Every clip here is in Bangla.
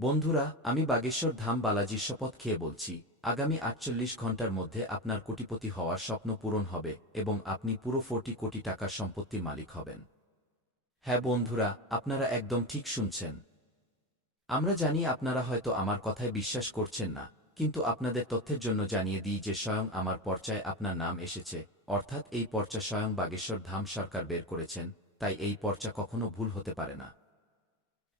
বন্ধুরা, আমি বাগেশ্বর ধাম বালাজির শপথ খেয়ে বলছি, আগামী ৪৮ ঘণ্টার মধ্যে আপনার কোটিপতি হওয়ার স্বপ্ন পূরণ হবে এবং আপনি পুরো ৪০ কোটি টাকার সম্পত্তির মালিক হবেন। হ্যাঁ বন্ধুরা, আপনারা একদম ঠিক শুনছেন। আমরা জানি আপনারা হয়তো আমার কথায় বিশ্বাস করছেন না, কিন্তু আপনাদের তথ্যের জন্য জানিয়ে দিই যে স্বয়ং আমার পর্চায় আপনার নাম এসেছে, অর্থাৎ এই পর্চা স্বয়ং বাগেশ্বর ধাম সরকার বের করেছেন, তাই এই পর্চা কখনো ভুল হতে পারে না।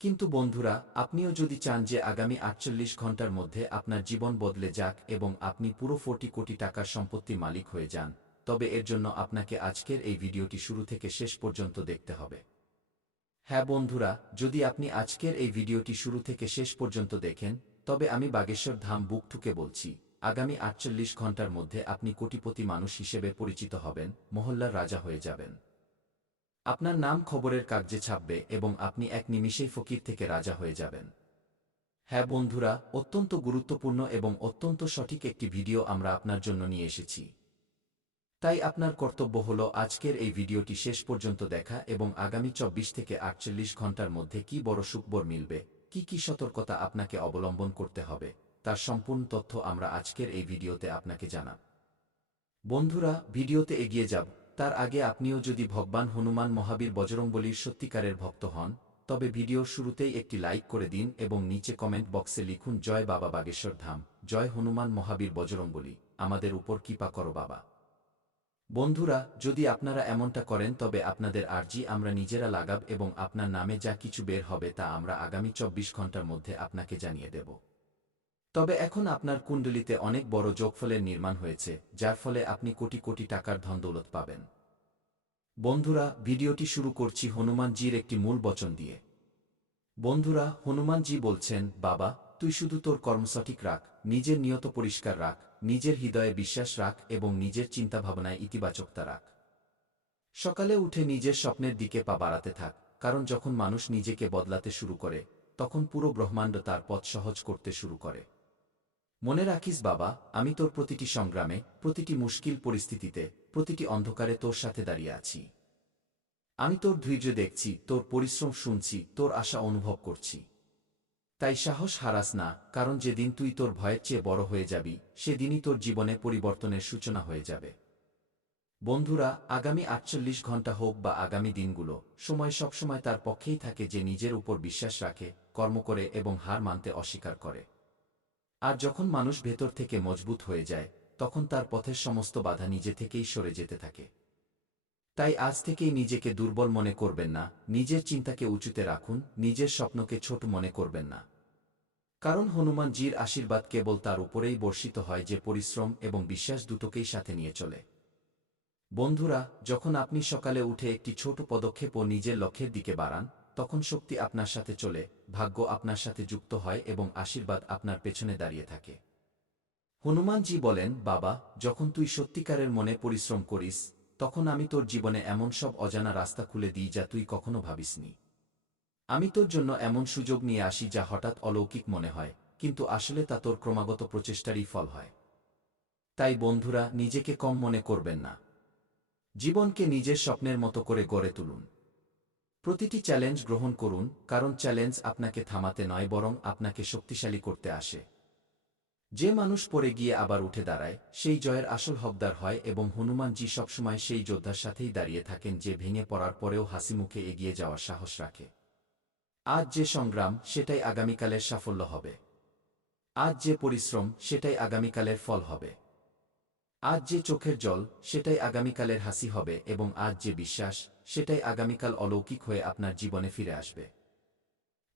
কিন্তু বন্ধুরা, আপনিও যদি চান যে আগামী ৪৮ ঘণ্টার মধ্যে আপনার জীবন বদলে যাক এবং আপনি পুরো ৪০ কোটি টাকার সম্পত্তির মালিক হয়ে যান, তবে এর জন্য আপনাকে আজকের এই ভিডিওটি শুরু থেকে শেষ পর্যন্ত দেখতে হবে। হ্যাঁ বন্ধুরা, যদি আপনি আজকের এই ভিডিওটি শুরু থেকে শেষ পর্যন্ত দেখেন, তবে আমি বাগেশ্বর ধাম বুক ঠুকে বলছি, আগামী ৪৮ ঘণ্টার মধ্যে আপনি কোটিপতি মানুষ হিসেবে পরিচিত হবেন, মহল্লার রাজা হয়ে যাবেন। আপনার নাম খবরের কাগজে ছাপবে এবং আপনি এক নিমিষেই ফকির থেকে রাজা হয়ে যাবেন। হ্যাঁ বন্ধুরা, অত্যন্ত গুরুত্বপূর্ণ এবং অত্যন্ত সঠিক একটি ভিডিও আমরা আপনার জন্য নিয়ে এসেছি। তাই আপনার কর্তব্য হল আজকের এই ভিডিওটি শেষ পর্যন্ত দেখা এবং আগামী ২৪ থেকে ৪৮ ঘণ্টার মধ্যে কি বড় সুখবর মিলবে, কি সতর্কতা আপনাকে অবলম্বন করতে হবে, তার সম্পূর্ণ তথ্য আমরা আজকের এই ভিডিওতে আপনাকে জানাব। বন্ধুরা, ভিডিওতে এগিয়ে যাব তার আগে আপনিও যদি ভগবান হনুমান মহাবীর বজরংবলীর সত্যিকারের ভক্ত হন, তবে ভিডিওর শুরুতেই একটি লাইক করে দিন এবং নিচে কমেন্ট বক্সে লিখুন জয় বাবা বাগেশ্বর ধাম, জয় হনুমান মহাবীর বজরংবলী, আমাদের উপর কৃপা করো বাবা। বন্ধুরা, যদি আপনারা এমনটা করেন তবে আপনাদের আর্জি আমরা নিজেরা লাগাব এবং আপনার নামে যা কিছু বের হবে তা আমরা আগামী ২৪ ঘণ্টার মধ্যে আপনাকে জানিয়ে দেব। তবে এখন আপনার কুণ্ডলিতে অনেক বড় যোগফলের নির্মাণ হয়েছে, যার ফলে আপনি কোটি কোটি টাকার ধনদৌলত পাবেন। বন্ধুরা, ভিডিওটি শুরু করছি হনুমানজির একটি মূল বচন দিয়ে। বন্ধুরা, হনুমানজি বলছেন, বাবা, তুই শুধু তোর কর্ম সঠিক রাখ, নিজের নিয়ত পরিষ্কার রাখ, নিজের হৃদয়ে বিশ্বাস রাখ এবং নিজের চিন্তাভাবনায় ইতিবাচকতা রাখ। সকালে উঠে নিজের স্বপ্নের দিকে পা বাড়াতে থাক, কারণ যখন মানুষ নিজেকে বদলাতে শুরু করে, তখন পুরো ব্রহ্মাণ্ড তার পথ সহজ করতে শুরু করে। মনে রাখিস বাবা, আমি তোর প্রতিটি সংগ্রামে, প্রতিটি মুশকিল পরিস্থিতিতে, প্রতিটি অন্ধকারে তোর সাথে দাঁড়িয়ে আছি। আমি তোর ধৈর্য দেখছি, তোর পরিশ্রম শুনছি, তোর আশা অনুভব করছি। তাই সাহস হারাস না, কারণ যেদিন তুই তোর ভয়ের চেয়ে বড় হয়ে যাবি, সেদিনই তোর জীবনে পরিবর্তনের সূচনা হয়ে যাবে। বন্ধুরা, আগামী ৪৮ ঘণ্টা হোক বা আগামী দিনগুলো, সময় সবসময় তার পক্ষেই থাকে যে নিজের উপর বিশ্বাস রাখে, কর্ম করে এবং হার মানতে অস্বীকার করে। আর যখন মানুষ ভেতর থেকে মজবুত হয়ে যায়, তখন তার পথের সমস্ত বাধা নিজে থেকেই সরে যেতে থাকে। তাই আজ থেকেই নিজেকে দুর্বল মনে করবেন না, নিজের চিন্তাকে উঁচুতে রাখুন, নিজের স্বপ্নকে ছোট মনে করবেন না। কারণ হনুমানজির আশীর্বাদ কেবল তার উপরেই বর্ষিত হয় যে পরিশ্রম এবং বিশ্বাস দুটোকেই সাথে নিয়ে চলে। বন্ধুরা, যখন আপনি সকালে উঠে একটি ছোট পদক্ষেপও নিজের লক্ষ্যের দিকে বাড়ান, তখন শক্তি আপনার সাথে চলে, ভাগ্য আপনার সাথে যুক্ত হয় এবং আশীর্বাদ আপনার পেছনে দাঁড়িয়ে থাকে। হনুমানজি বলেন, বাবা, যখন তুই সত্যিকারের মনে পরিশ্রম করিস, তখন আমি তোর জীবনে এমন সব অজানা রাস্তা খুলে দিই যা তুই কখনো ভাবিসনি। আমি তোর জন্য এমন সুযোগ নিয়ে আসি যা হঠাৎ অলৌকিক মনে হয়, কিন্তু আসলে তা তোর ক্রমাগত প্রচেষ্টারই ফল হয়। তাই বন্ধুরা, নিজেকে কম মনে করবেন না। জীবনকে নিজের স্বপ্নের মতো করে গড়ে তুলুন। প্রতিটি চ্যালেঞ্জ গ্রহণ করুন, কারণ চ্যালেঞ্জ আপনাকে থামাতে নয় বরং আপনাকে শক্তিশালী করতে আসে। যে মানুষ পড়ে গিয়ে আবার উঠে দাঁড়ায়, সেই জয়ের আসল হকদার হয় এবং হনুমানজি সবসময় সেই যোদ্ধার সাথেই দাঁড়িয়ে থাকেন যে ভেঙে পড়ার পরেও হাসিমুখে এগিয়ে যাওয়ার সাহস রাখে। আজ যে সংগ্রাম, সেটাই আগামীকালের সাফল্য হবে। আজ যে পরিশ্রম, সেটাই আগামীকালের ফল হবে। আজ যে চোখের জল, সেটাই আগামীকালের হাসি হবে এবং আজ যে বিশ্বাস, সেটাই আগামীকাল অলৌকিক হয়ে আপনার জীবনে ফিরে আসবে।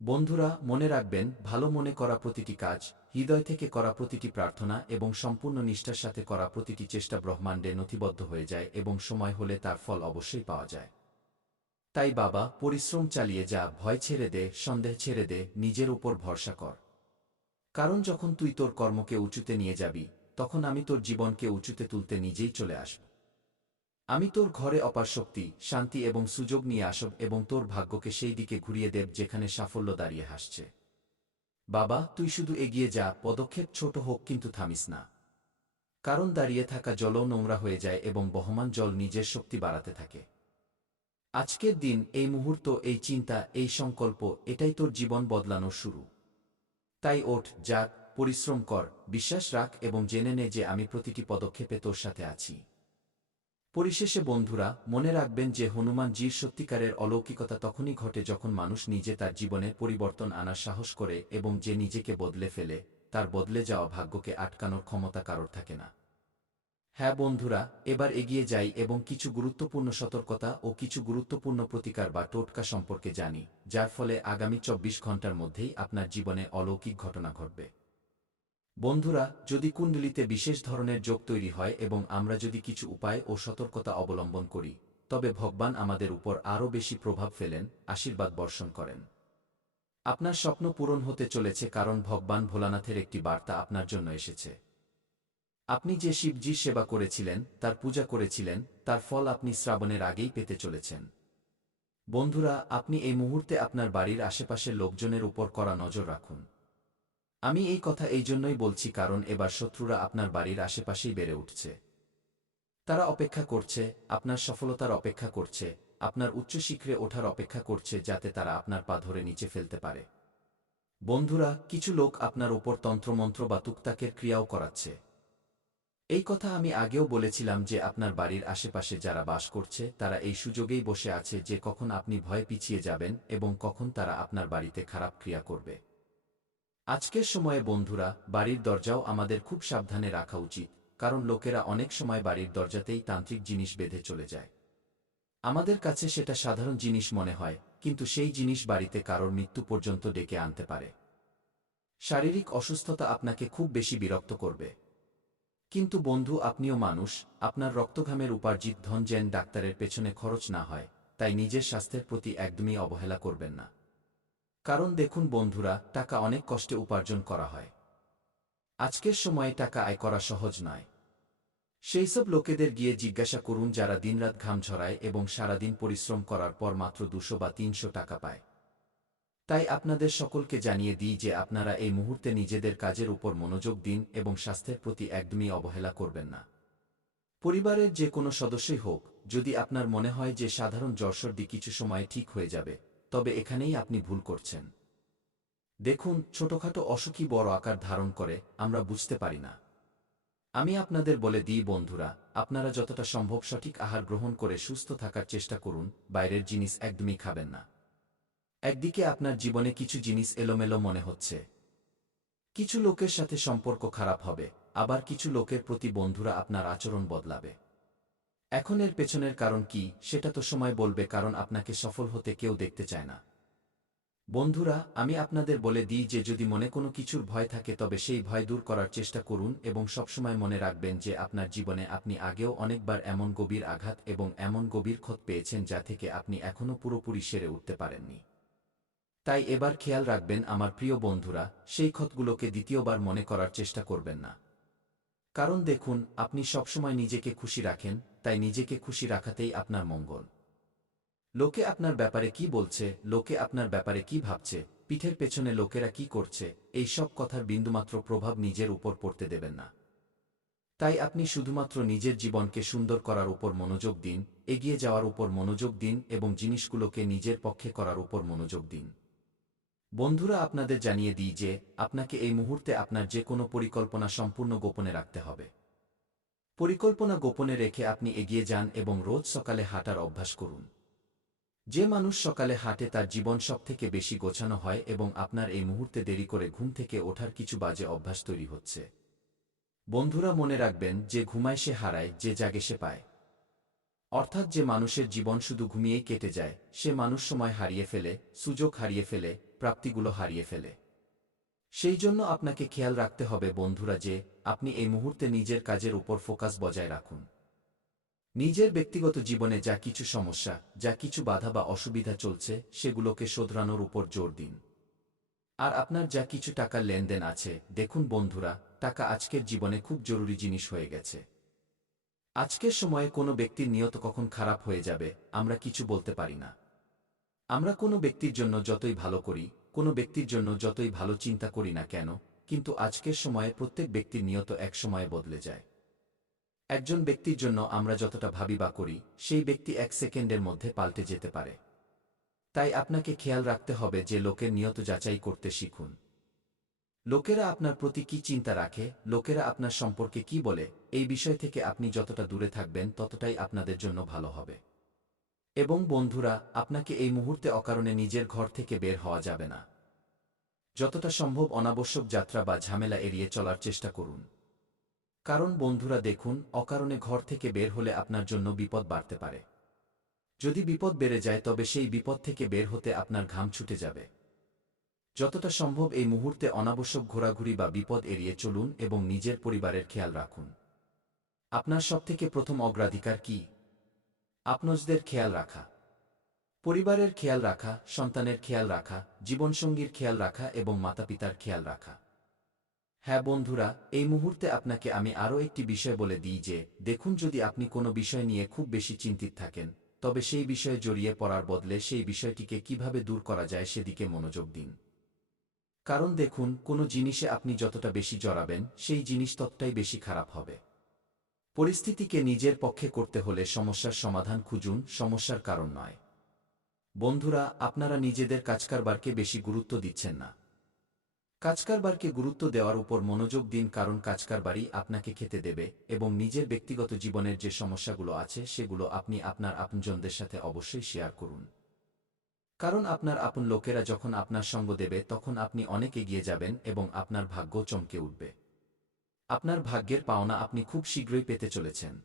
বন্ধুরা, মনে রাখবেন, ভালো মনে করা প্রতিটি কাজ, হৃদয় থেকে করা প্রতিটি প্রার্থনা এবং সম্পূর্ণ নিষ্ঠার সাথে করা প্রতিটি চেষ্টা ব্রহ্মাণ্ডে নথিবদ্ধ হয়ে যায় এবং সময় হলে তার ফল অবশ্যই পাওয়া যায়। তাই বাবা, পরিশ্রম চালিয়ে যা, ভয় ছেড়ে দে, সন্দেহ ছেড়ে দে, নিজের উপর ভরসা কর। কারণ যখন তুই তোর কর্মকে উঁচুতে নিয়ে যাবি, তখন আমি তোর জীবনকে উঁচুতে তুলতে নিজেই চলে আসব। আমি তোর ঘরে অপার শক্তি, শান্তি এবং সুযোগ নিয়ে আসব এবং তোর ভাগ্যকে সেই দিকে ঘুরিয়ে দেব যেখানে সাফল্য দাঁড়িয়ে হাসছে। বাবা, তুই শুধু এগিয়ে যা, পদক্ষেপ ছোট হোক কিন্তু থামিস না। কারণ দাঁড়িয়ে থাকা জলও নোংরা হয়ে যায় এবং বহমান জল নিজের শক্তি বাড়াতে থাকে। আজকের দিন, এই মুহূর্ত, এই চিন্তা, এই সংকল্প, এটাই তোর জীবন বদলানোর শুরু। তাই ওঠ, জাগ, পরিশ্রম কর, বিশ্বাস রাখ এবং জেনে নে যে আমি প্রতিটি পদক্ষেপে তোর সাথে আছি। পরিশেষে বন্ধুরা, মনে রাখবেন যে হনুমানজির সত্যিকারের অলৌকিকতা তখনই ঘটে যখন মানুষ নিজে তার জীবনে পরিবর্তন আনার সাহস করে এবং যে নিজেকে বদলে ফেলে, তার বদলে যাওয়া ভাগ্যকে আটকানোর ক্ষমতা কারোর থাকে না। হ্যাঁ বন্ধুরা, এবার এগিয়ে যাই এবং কিছু গুরুত্বপূর্ণ সতর্কতা ও কিছু গুরুত্বপূর্ণ প্রতিকার বা টোটকা সম্পর্কে জানি, যার ফলে আগামী ২৪ ঘন্টার মধ্যেই আপনার জীবনে অলৌকিক ঘটনা ঘটবে। বন্ধুরা, যদি কুণ্ডলিতে বিশেষ ধরনের যোগ তৈরি হয় এবং আমরা যদি কিছু উপায় ও সতর্কতা অবলম্বন করি, তবে ভগবান আমাদের উপর আরও বেশি প্রভাব ফেলেন, আশীর্বাদ বর্ষণ করেন। আপনার স্বপ্ন পূরণ হতে চলেছে কারণ ভগবান ভোলানাথের একটি বার্তা আপনার জন্য এসেছে। আপনি যে শিবজির সেবা করেছিলেন, তার পূজা করেছিলেন, তার ফল আপনি শ্রাবণের আগেই পেতে চলেছেন। বন্ধুরা, আপনি এই মুহূর্তে আপনার বাড়ির আশেপাশের লোকজনের উপর কড়া নজর রাখুন। আমি এই কথা এই জন্যই বলছি কারণ এবার শত্রুরা আপনার বাড়ির আশেপাশেই বেড়ে উঠছে। তারা অপেক্ষা করছে, আপনার সফলতার অপেক্ষা করছে, আপনার উচ্চশিখরে ওঠার অপেক্ষা করছে যাতে তারা আপনার পা ধরে নিচে ফেলতে পারে। বন্ধুরা, কিছু লোক আপনার ওপর তন্ত্রমন্ত্র বা তুকতাকের ক্রিয়াও করাচ্ছে। এই কথা আমি আগেও বলেছিলাম যে আপনার বাড়ির আশেপাশে যারা বাস করছে তারা এই সুযোগেই বসে আছে যে কখন আপনি ভয়ে পিছিয়ে যাবেন এবং কখন তারা আপনার বাড়িতে খারাপ ক্রিয়া করবে। আজকের সময়ে বন্ধুরা, বাড়ির দরজাও আমাদের খুব সাবধানে রাখা উচিত, কারণ লোকেরা অনেক সময় বাড়ির দরজাতেই তান্ত্রিক জিনিস বেঁধে চলে যায়। আমাদের কাছে সেটা সাধারণ জিনিস মনে হয়, কিন্তু সেই জিনিস বাড়িতে কারোর মৃত্যু পর্যন্ত ডেকে আনতে পারে। শারীরিক অসুস্থতা আপনাকে খুব বেশি বিরক্ত করবে। কিন্তু বন্ধু, আপনিও মানুষ, আপনার রক্তঘামের উপার্জিত ধন যেন ডাক্তারের পেছনে খরচ না হয়, তাই নিজের স্বাস্থ্যের প্রতি একদমই অবহেলা করবেন না। কারণ দেখুন বন্ধুরা, টাকা অনেক কষ্টে উপার্জন করা হয়। আজকের সময়ে টাকা আয় করা সহজ নয়। সেইসব লোকেদের গিয়ে জিজ্ঞাসা করুন যারা দিনরাত ঘাম ঝরায় এবং সারাদিন পরিশ্রম করার পর মাত্র ২০০ বা ৩০০ টাকা পায়। তাই আপনাদের সকলকে জানিয়ে দিই যে আপনারা এই মুহূর্তে নিজেদের কাজের উপর মনোযোগ দিন এবং স্বাস্থ্যের প্রতি একদমই অবহেলা করবেন না। পরিবারের যে কোনো সদস্যই হোক, যদি আপনার মনে হয় যে সাধারণ জ্বরসর্দি কিছু সময়ে ঠিক হয়ে যাবে, তবে এখানেই আপনি ভুল করছেন। দেখুন, ছোটখাটো অসুখই বড় আকার ধারণ করে, আমরা বুঝতে পারি না। আমি আপনাদের বলে দিই বন্ধুরা, আপনারা যতটা সম্ভব সঠিক আহার গ্রহণ করে সুস্থ থাকার চেষ্টা করুন, বাইরের জিনিস একদমই খাবেন না। একদিকে আপনার জীবনে কিছু জিনিস এলোমেলো মনে হচ্ছে। কিছু লোকের সাথে সম্পর্ক খারাপ হবে, আবার কিছু লোকের প্রতি বন্ধুরা আপনার আচরণ বদলাবে। এখন এর পেছনের কারণ কি সেটা তো সময় বলবে, কারণ আপনাকে সফল হতে কেউ দেখতে চায় না। বন্ধুরা, আমি আপনাদের বলে দিই যে যদি মনে কোনো কিছুর ভয় থাকে তবে সেই ভয় দূর করার চেষ্টা করুন এবং সবসময় মনে রাখবেন যে আপনার জীবনে আপনি আগেও অনেকবার এমন গভীর আঘাত এবং এমন গভীর ক্ষত পেয়েছেন যা থেকে আপনি এখনও পুরোপুরি সেরে উঠতে পারেননি। তাই এবার খেয়াল রাখবেন আমার প্রিয় বন্ধুরা, সেই ক্ষতগুলোকে দ্বিতীয়বার মনে করার চেষ্টা করবেন না। কারণ দেখুন, আপনি সবসময় নিজেকে খুশি রাখেন, তাই নিজেকে খুশি রাখাতেই আপনার মঙ্গল। লোকে আপনার ব্যাপারে কি বলছে, লোকে আপনার ব্যাপারে কি ভাবছে, পিঠের পেছনে লোকেরা কি করছে, এই সব কথার বিন্দুমাত্র প্রভাব নিজের উপর পড়তে দেবেন না। তাই আপনি শুধুমাত্র নিজের জীবনকে সুন্দর করার উপর মনোযোগ দিন, এগিয়ে যাওয়ার উপর মনোযোগ দিন এবং জিনিসগুলোকে নিজের পক্ষে করার উপর মনোযোগ দিন। বন্ধুরা, আপনাদের জানিয়ে দিই যে আপনাকে এই মুহূর্তে আপনার যে কোনো পরিকল্পনা সম্পূর্ণ গোপনে রাখতে হবে। পরিকল্পনা গোপনে রেখে আপনি এগিয়ে যান এবং রোজ সকালে হাঁটার অভ্যাস করুন। যে মানুষ সকালে হাঁটে তার জীবন সবথেকে বেশি গোছানো হয় এবং আপনার এই মুহূর্তে দেরি করে ঘুম থেকে ওঠার কিছু বাজে অভ্যাস তৈরি হচ্ছে। বন্ধুরা, মনে রাখবেন যে ঘুমায় সে হারায়, যে জাগে সে পায়। অর্থাৎ যে মানুষের জীবন শুধু ঘুমিয়েই কেটে যায়, সে মানুষ সময় হারিয়ে ফেলে, সুযোগ হারিয়ে ফেলে, প্রাপ্তিগুলো হারিয়ে ফেলে। সেই জন্য আপনাকে খেয়াল রাখতে হবে বন্ধুরা যে আপনি এই মুহূর্তে নিজের কাজের উপর ফোকাস বজায় রাখুন। নিজের ব্যক্তিগত জীবনে যা কিছু সমস্যা, যা কিছু বাধা বা অসুবিধা চলছে সেগুলোকে শোধরানোর উপর জোর দিন। আর আপনার যা কিছু টাকার লেনদেন আছে, দেখুন বন্ধুরা, টাকা আজকের জীবনে খুব জরুরি জিনিস হয়ে গেছে। আজকের সময়ে কোনো ব্যক্তির নিয়ত কখন খারাপ হয়ে যাবে আমরা কিছু বলতে পারি না। আমরা কোনো ব্যক্তির জন্য যতই ভালো করি, কোনো ব্যক্তির জন্য যতই ভালো চিন্তা করি না কেন, কিন্তু আজকের সময়ে প্রত্যেক ব্যক্তির নিয়ত এক সময়ে বদলে যায়। একজন ব্যক্তির জন্য আমরা যতটা ভাবি বা করি, সেই ব্যক্তি এক সেকেন্ডের মধ্যে পাল্টে যেতে পারে। তাই আপনাকে খেয়াল রাখতে হবে যে লোকের নিয়ত যাচাই করতে শিখুন। লোকেরা আপনার প্রতি কি চিন্তা রাখে, লোকেরা আপনার সম্পর্কে কি বলে, এই বিষয় থেকে আপনি যতটা দূরে থাকবেন ততটাই আপনাদের জন্য ভালো হবে। এবং বন্ধুরা, আপনাকে এই মুহূর্তে অকারণে নিজের ঘর থেকে বের হওয়া যাবে না। যতটা সম্ভব অনাবশ্যক যাত্রা বা ঝামেলা এড়িয়ে চলার চেষ্টা করুন। কারণ বন্ধুরা দেখুন, অকারণে ঘর থেকে বের হলে আপনার জন্য বিপদ বাড়তে পারে। যদি বিপদ বেড়ে যায় তবে সেই বিপদ থেকে বের হতে আপনার ঘাম ছুটে যাবে। যতটা সম্ভব এই মুহূর্তে অনাবশ্যক ঘোরাঘুরি বা বিপদ এড়িয়ে চলুন এবং নিজের পরিবারের খেয়াল রাখুন। আপনার সবথেকে প্রথম অগ্রাধিকার কি? আপনজনদের খেয়াল রাখা। পরিবারের খেয়াল রাখা, সন্তানের খেয়াল রাখা, জীবনসঙ্গীর খেয়াল রাখা এবং মাতাপিতার খেয়াল রাখা। হ্যাঁ বন্ধুরা, এই মুহূর্তে আপনাকে আমি আরও একটি বিষয় বলে দিই যে, দেখুন, যদি আপনি কোনো বিষয় নিয়ে খুব বেশি চিন্তিত থাকেন, তবে সেই বিষয়ে জড়িয়ে পড়ার বদলে সেই বিষয়টিকে কিভাবে দূর করা যায় সেদিকে মনোযোগ দিন। কারণ দেখুন, কোনো জিনিসে আপনি যতটা বেশি জড়াবেন, সেই জিনিস ততটাই বেশি খারাপ হবে। পরিস্থিতিকে নিজের পক্ষে করতে হলে সমস্যার সমাধান খুঁজুন, সমস্যার কারণ নয়। বন্ধুরা, আপনারা নিজেদের কাজকারবারকে বেশি গুরুত্ব দিচ্ছেন না। কাজকারবারকে গুরুত্ব দেওয়ার উপর মনোযোগ দিন, কারণ কাজকারবারই আপনাকে খেতে দেবে এবং নিজের ব্যক্তিগত জীবনের যে সমস্যাগুলো আছে সেগুলো আপনি আপনার আপনজনদের সাথে অবশ্যই শেয়ার করুন। কারণ আপনার আপন লোকেরা যখন আপনার সঙ্গ দেবে তখন আপনি অনেক এগিয়ে যাবেন এবং আপনার ভাগ্য চমকে উঠবে। আপনার ভাগ্যের পাওনা আপনি খুব শীঘ্রই পেতে চলেছেন।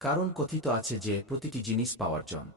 কারণ কথিত আছে যে প্রতিটি জিনিস পাওয়ার জন।